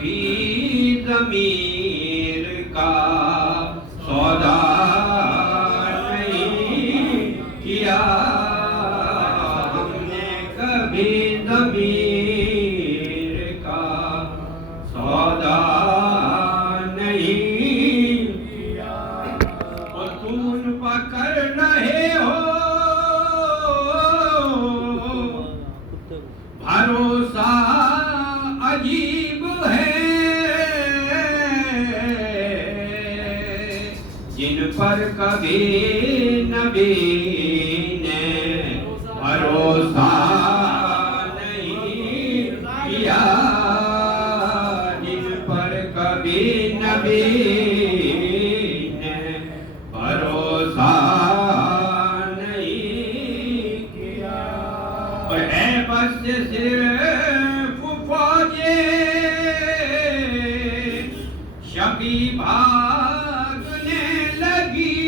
کبھی ضمیر کا سودا نہیں کیا، ہم نے کبھی ضمیر کا سودا نہیں کیا۔ ستون پکڑ رہے ہو بھروسہ عجیب ہے، جن پر کبھی نبی نے بھروسہ نہیں کیا، جن پر کبھی نبی نے بھروسہ نہیں کیا۔ اور اے بس صرف فوجے شقی بھاگنے لگی،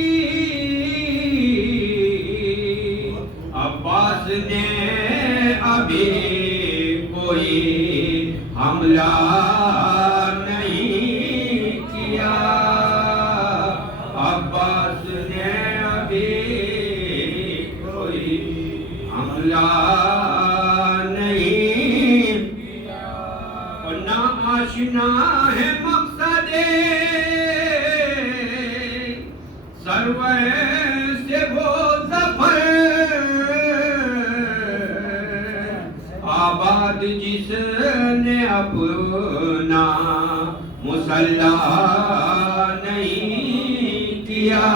عباس نے ابھی کوئی حملہ نہیں کیا، عباس نے ابھی کوئی حملہ نہیں کیا۔ اور نہ آشنا ہے مقصد سرور سے وہ ظفر، آباد جس نے اپنا مسلح نہیں کیا،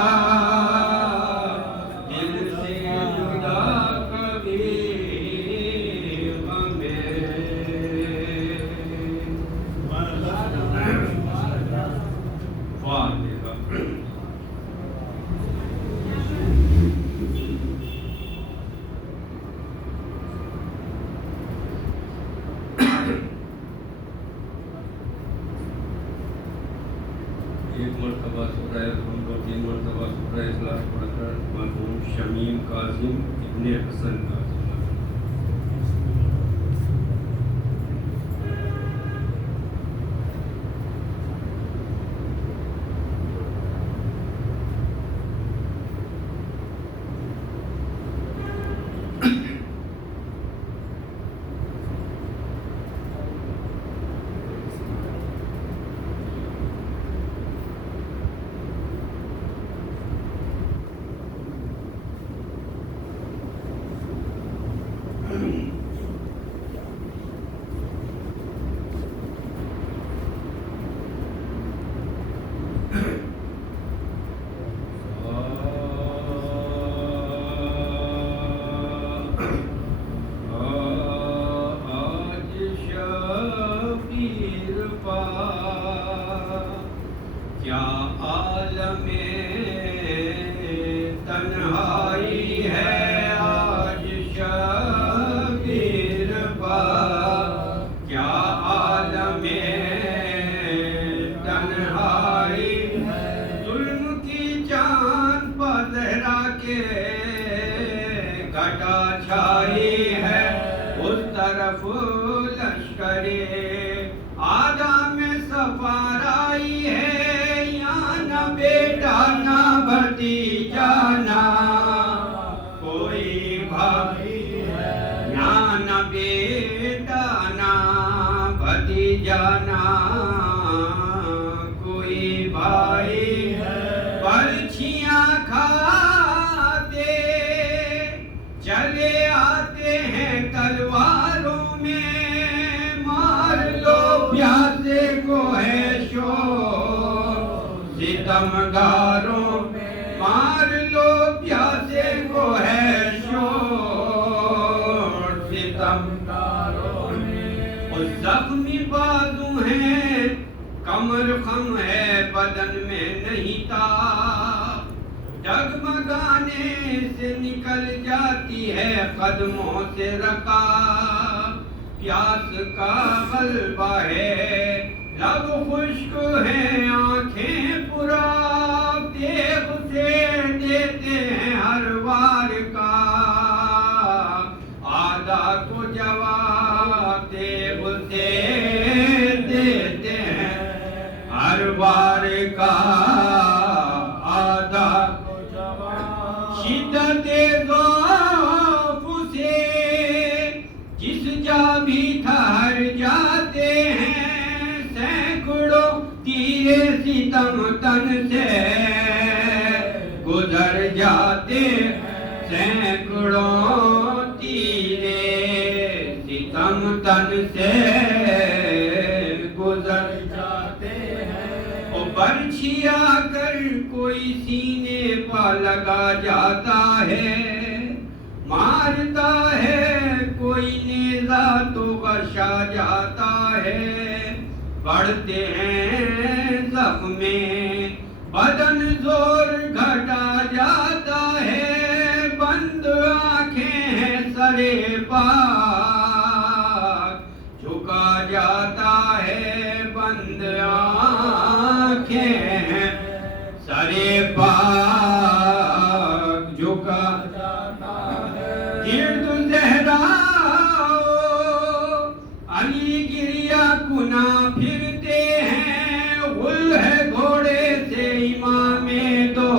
دل سے جدا کبھی ہمیں۔ ایک مرتبہ سورہ الحمد اور 3 مرتبہ سورہ اخلاص پڑھ کر مرحوم شمیم کاظم ابن حسن کاظم کیا عالم تنہائی ہے آج شبیر پا، کیا عالم تنہائی ہے، ظلم کی چاند پر زہرا کے گھٹا چھائی ہے، اس طرف لشکر آدم میں سفار آئی ہے، یا نہ بیٹا نہ بھتیجا نہ کوئی بھائی ہے، یا نہ بیٹا نہ بھتیجا نہ کوئی بھائی ہے، پرچیاں کھاتے چلے آتے ہیں تلواروں میں، مار لو پیاسے کو ہے شور ستمگاروں میں، مار لو پیاسے کو ہے شور ستمگاروں میں، وہ زخمی بازو ہیں کمر خم ہے بدن میں نہیں تاب، ڈگمگانے سے نکل جاتی ہے قدموں سے رکاب، پیاس کا غلبہ ہے لب خشک ہیں آنکھیں پرآب، دیکھ سے دیتے ہیں ہر وار کا آدھا کو جواب، دیکھ سے دیتے ستم تن سے گزر جاتے سینکڑوں تیرے، ستم تن سے گزر جاتے ہیں، او برچھی آ کر کوئی سینے پا لگا جاتا ہے، مارتا ہے کوئی نیزہ تو غشا جاتا ہے، بڑھتے ہیں زخم بدن زور گھٹا جاتا ہے، بند آنکھیں ہیں سرے پاک جھکا جاتا ہے، بند آنکھیں ہیں سرے پاک جھکا جاتا ہے، گرد زہرا علی گریا کنا پھرتے ہیں، غل ہے گھوڑے سے امام دو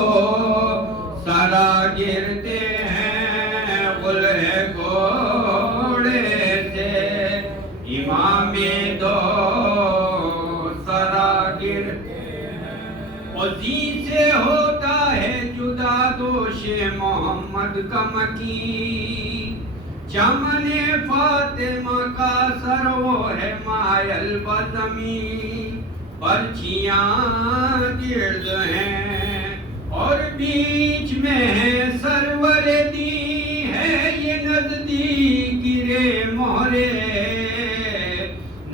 سرا گرتے ہیں، غل ہے گھوڑے سے امام دو سرا گرتے ہیں، اسی سے ہوتا ہے جدا دوش محمد کا مکین، چمن فاطمہ کا سر وہ ہے مائل بزمین، پرچیاں گرد ہیں اور بیچ میں ہے سرور دی، ہے یہ نزدیک گرے مہرے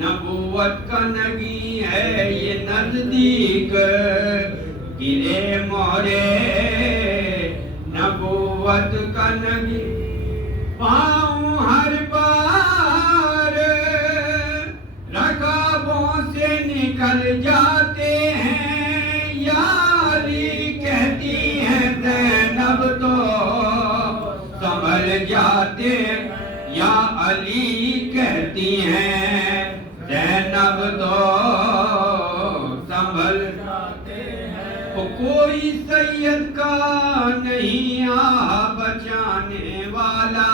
نبوت کا نگی، ہے یہ نزدیک گرے مہرے نبوت کا نگی، پاؤں ہر بار رکابوں سے نکل جاتے ہیں، یا علی کہتی ہیں زینب تو سنبھل جاتے، یا علی کہتی ہیں زینب تو سنبھل جاتے ہیں، کوئی سید کا نہیں آہ بچانے والا،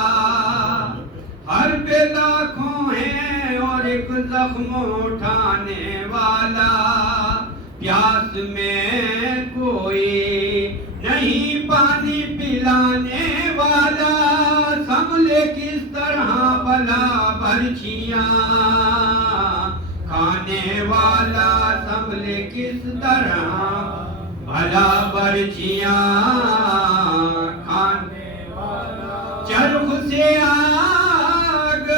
ہر پہ لاکھوں ہیں اور ایک زخم اٹھانے والا، پیاس میں کوئی نہیں پانی پلانے والا، سنبھلے کس طرح بلا برچیاں کھانے والا، سنبھلے کس طرح بھلا برچیاں کھانے والا، چرخ سے آگ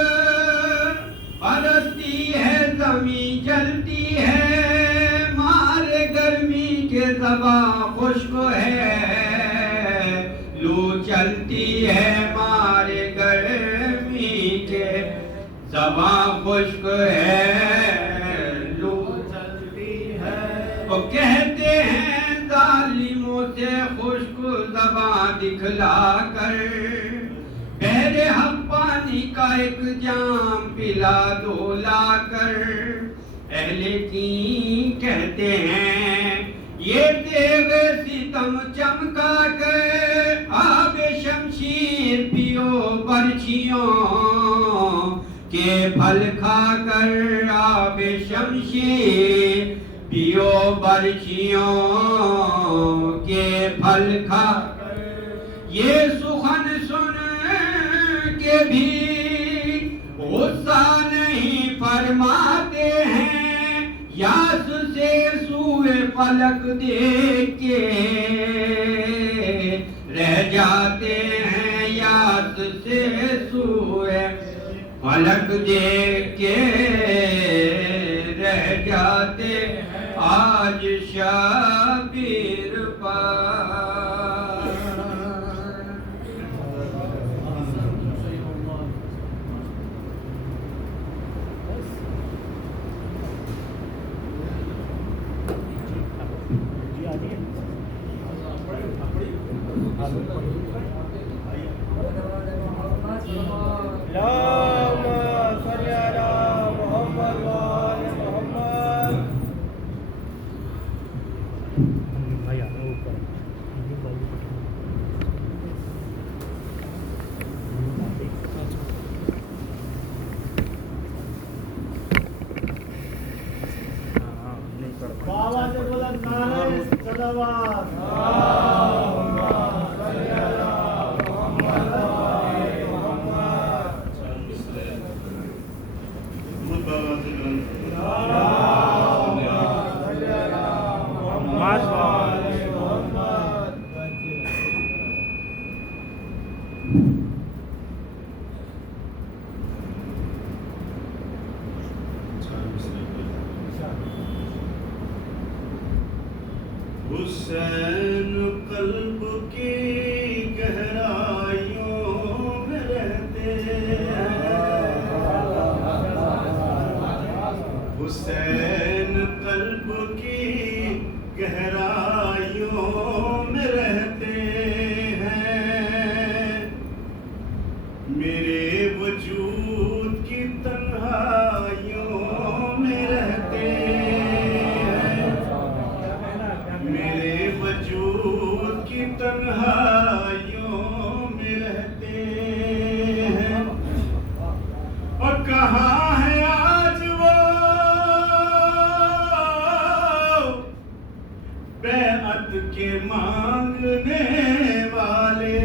برستی ہے زمین جلتی ہے، مارے گرمی کے زباں خشک ہے، لو چلتی ہے مارے گرمی کے زباں خشک ہے، لو چلتی ہے، وہ کہتے ہیں ظالموں سے خشک زباں دکھلا کر، بحر حق پانی کا ایک جام پلا دو لا کر، اہل کی کہتے ہیں یہ تیغ ستم چمکا کر، آب شمشیر پیو برچھیوں کے پھل کھا کر، آب شمشیر پیو برچھیوں کے پھل کھا کر، یہ سخن سن کے بھی غصہ نہیں فرماتے ہیں، یاس سے سوئے فلک دیکھ کے رہ جاتے ہیں، یاس سے سوئے فلک دیکھ کے رہ جاتے ہیں، آج شبیر پار حسین قلب کی گہرائیوں میں رہتے ہیں، حسین قلب کی گہرائیوں میں رہتے ہیں، میرے وجود کی تنہائیوں میں رہتے ہیں، میرے وجود کی تنہائیوں میں رہتے ہیں، اور کہاں ہے آج وہ بیعت کے مانگنے والے،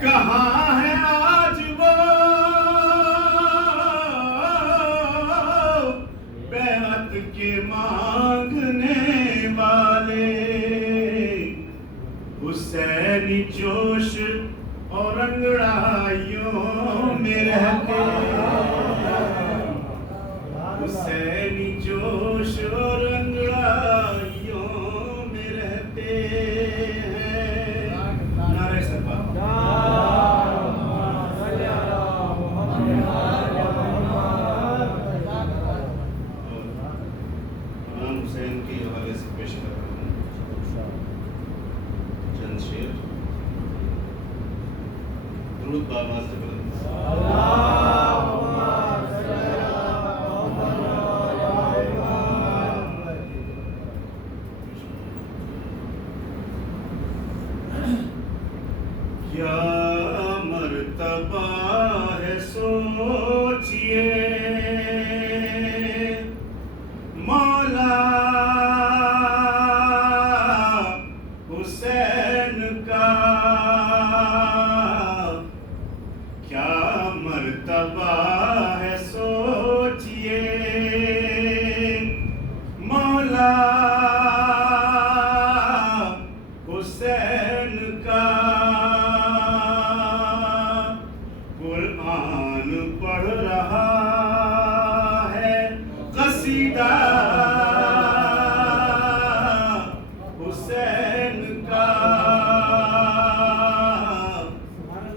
کہاں ہے آج وہ بیعت کے مانگنے والے، حسینی جوش اور انگڑائیوں میں رہتے ہیں، حسینی جوش اور انگڑائیوں میں رہتے ہیں، نعرہ سبا امام حسین کے حوالے سے پیش کر رہا ہوں چند شعر، درود بآواز سے بلند کیا مرتبہ ہے سوچئے مولا حسین کا، کیا مرتبہ ہے سوچئے مولا حسین کا، قرآن پڑھ رہا ہے قصیدہ حسین کا،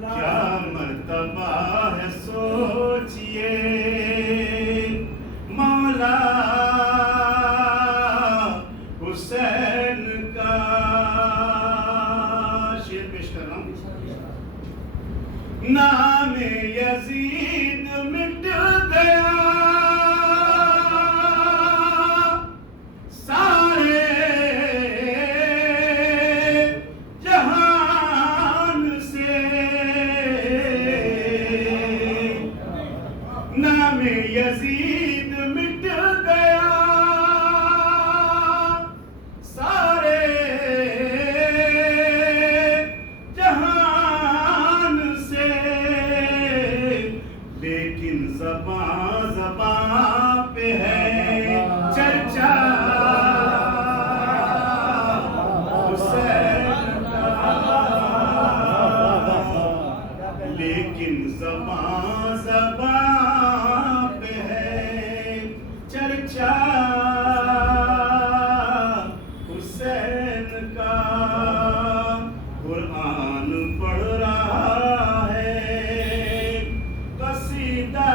کیا مرتبہ ہے سوچئے مولا حسین کا، شعر پیش کر رہا ہوں، نام یزید مٹ گیا سارے جہان سے، نام یزید مٹ گیا سارے جہان سے، لیکن زباں زباں پہ ہے چرچا حسین کا، لیکن زباں زباں پہ ہے چرچا حسین کا، قرآن پڑھ رہا ہے قصیدہ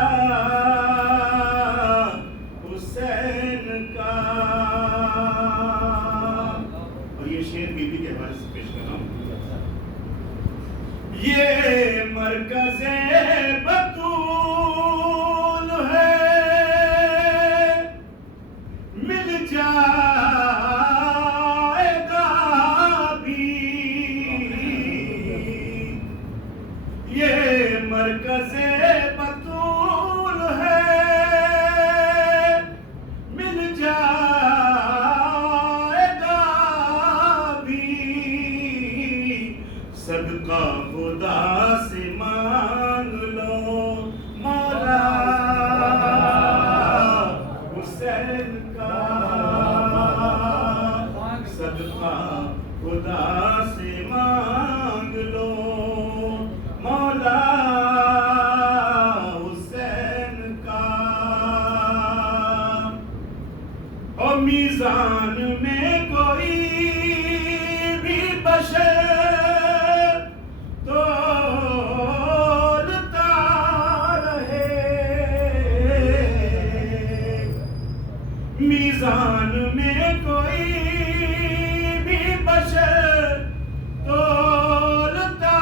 میزان میں کوئی بھی بشر تولتا رہے، میزان میں کوئی بھی بشر تولتا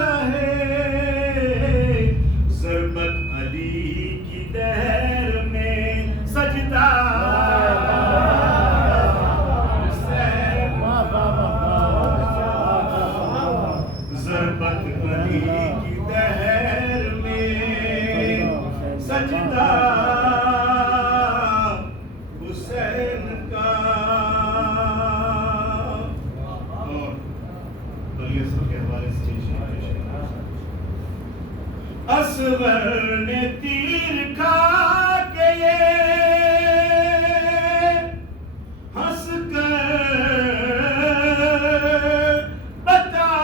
رہے، ضربت علی کی دہر میں سجدہ ضربت علی کی دہر میں سجدہ حسین کا، اور بلیس کے حوالے سے اصغر نے تیر کھا کے یہ ہنس کر بتا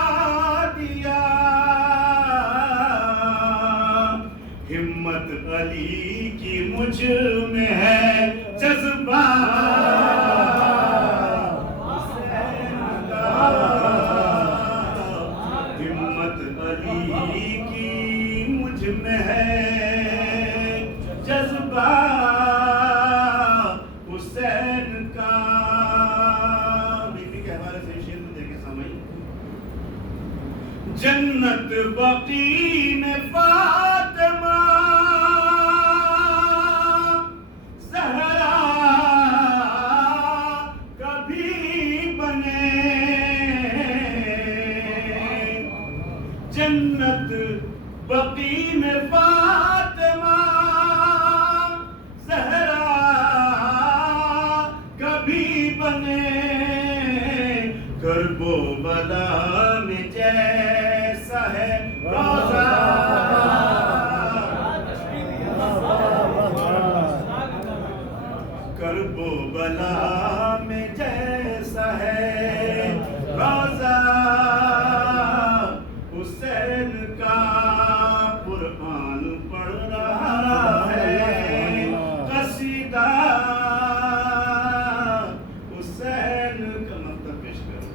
دیا، ہمت علی کی مجھ میں ہے جذبہ حسین کا، ہمت علی کی مجھ میں ہے جذبہ حسین کا۔ بی بی کے حوالے سے شعر میں دیکھیں سامعین، جنت بقی میں فاطمہ زہرا کبھی بنے، جنت بقی میں فاطمہ زہرا کبھی بنے، کرب و بلا میں جیسا ہے روزہ کرب و بلا میں جیسا ہے روزہ حسین کا، قرآن پڑھ رہا ہے قصیدہ حسین کا، مطلب پیش کرو،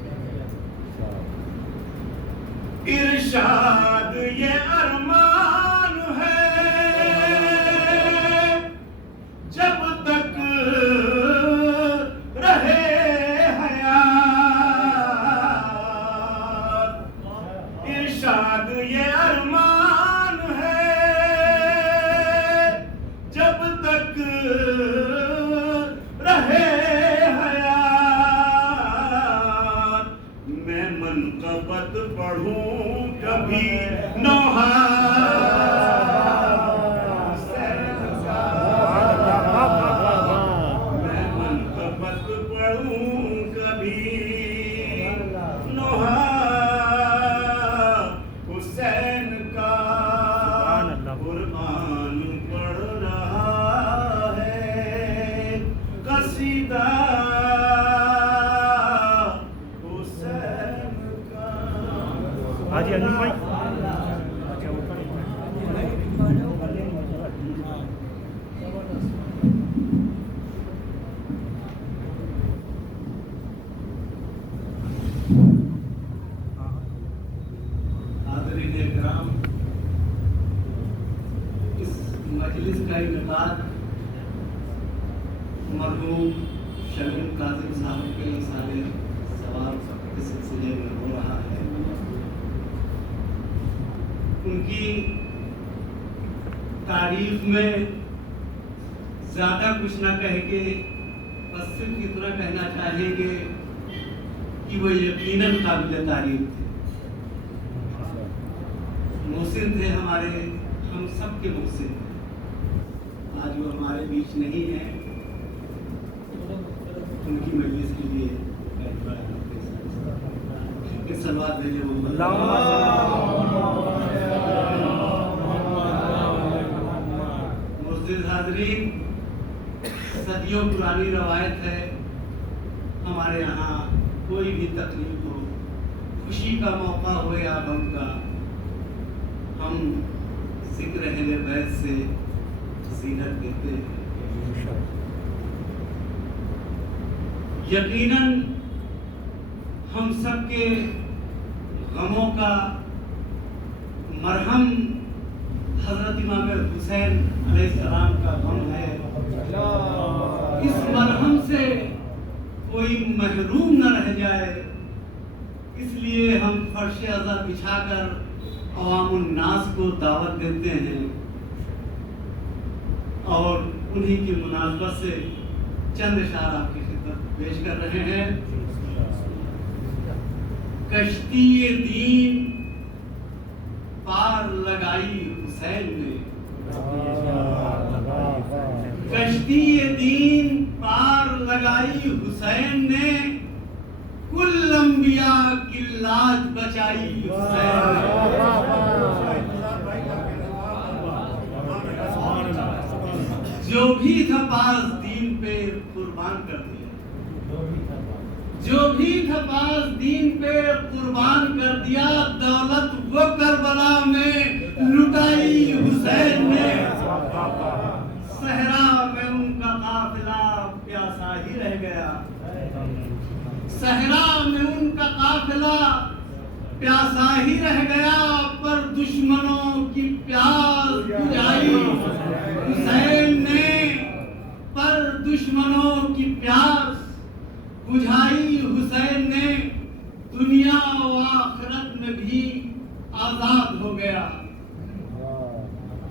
ارشاد یہ ارمان ہے جب تک رہے حیات، ارشاد یہ ارمان ہے جب تک رہے حیات، میں منقبت پڑھوں کبھی نوحہ میں منقبت پڑھوں کبھی نوحہ حسین کا، قرآن پڑھ رہا ہے قصیدہ حسین کا۔ حاجی انجم بھائی حاضرین اکرام، اس مجلس کا انعقاد مرحوم شمیم کاظم صاحب کے سال ثواب کے سلسلے میں ہو رہا ہے۔ ان کی تعریف میں زیادہ کچھ نہ کہہ کے بس صرف اتنا کہنا چاہیں گے کہ وہ یقیناً قابل تعریف تھے، محسن تھے، ہمارے ہم سب کے محسن تھے۔ آج وہ ہمارے بیچ نہیں ہیں، ان کی مجلس کے لیے سلوات بھیجے محمد۔ معزز حاضرین، صدیوں پرانی روایت ہے، ہمارے یہاں کوئی بھی تقریب ہو، خوشی کا موقع ہو یا غم کا، ہم ذکر اہل بیت سے زینت دیتے ہیں۔ یقیناً ہم سب کے غموں کا مرہم حضرت امام حسین علیہ السلام کا غم ہے. اس مرہم سے کوئی محروم نہ رہ جائے، اس لیے ہم فرش عزا بچھا کر عوام الناس کو دعوت دیتے ہیں اور انہی کی مناسبت سے چند اشعار آپ کی خدمت پیش کر رہے ہیں. کشتی دین پار لگائی حسین نے، کشتی دین پار لگائی حسین نے، کل انبیاء کی لاج بچائی حسین نے. جو بھی تھا پاس دین پہ قربان کر دیا، جو بھی تھا پاس دین پہ قربان کر دیا، دولت وہ کربلا میں لٹائی حسین نے. صحرا میں ان کا قافلہ پیاسا ہی رہ گیا، صحرا میں ان کا قافلہ پیاسا ہی رہ گیا، پر دشمنوں کی پیاس بجھائی حسین نے، پر دشمنوں کی پیاس بجھائی حسین نے. دنیا و آخرت میں بھی آزاد ہو گیا،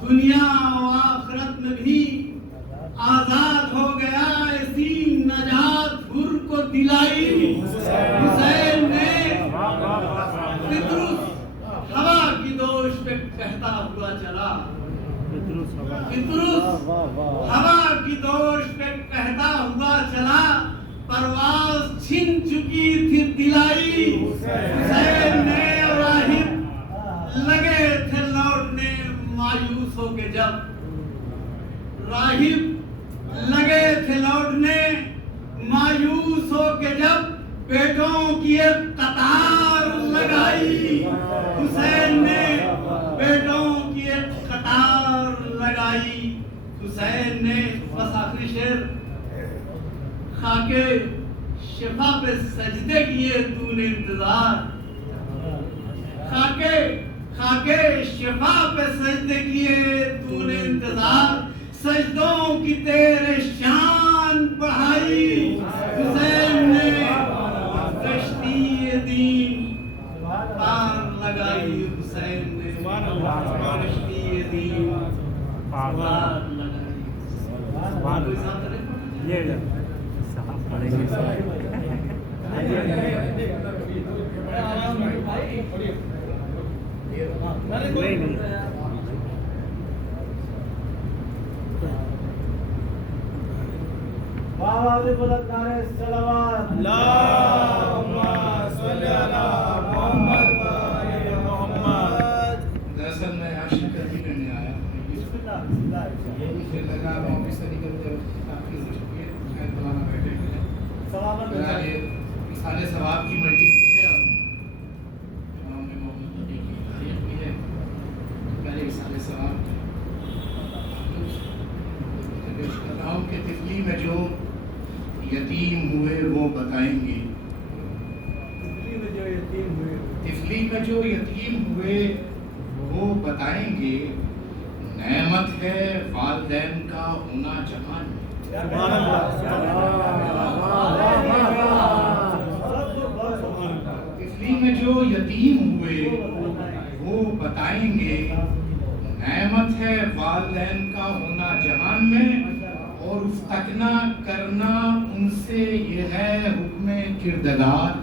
دنیا و آخرت میں بھی آزاد ہو گیا، ایسی نجات حر کو دلائی حسین نے. پطرس ہوا کی دوش پہ کہتا ہوا چلا، پطرس ہوا کی دوش پہ کہتا ہوا چلا، پرواز چھن چکی تھی دلائی حسین نے. راہب لگے تھے لوٹنے مایوس ہو کے جب، راہب لگے تھے لوٹنے مایوس ہو کے جب، بیٹوں کی ایک قطار لگائی حسین نے، بیٹوں کی ایک قطار لگائی حسین نے. بس آخری شعر، خاکے شفا پہ سجدے کیے تو نے انتظار، خاکے شفا پہ سجدے کیے تو نے انتظار، سجدوں کی تیرے شان بڑھائی حسین نے. کشتی دین پار لگائی حسین نے، کشتی دین پار لگائی. دراصل میں عاشق کبھی کرنے آیا، مجھے لگا میں آفس سے نکلتے آپ کی شکریہ شاید مولانا بیٹھے ہوئے ہیں. سارے ثواب کی مسجد بھی ہے اور امام محمد نبی کی تاریخ بھی ہے. پہلے سارے ثواب پیش کر رہا ہوں کہ طفلی میں جو یتیم ہوئے وہ بتائیں گے، طفلی میں جو یتیم ہوئے وہ بتائیں گے، نعمت ہے والدین کا ہونا جہان میں. طفلی میں جو یتیم ہوئے وہ بتائیں گے، نعمت ہے والدین کا ہونا جہان میں، اور افتقنا کرنا ان سے یہ ہے حکم کردگار.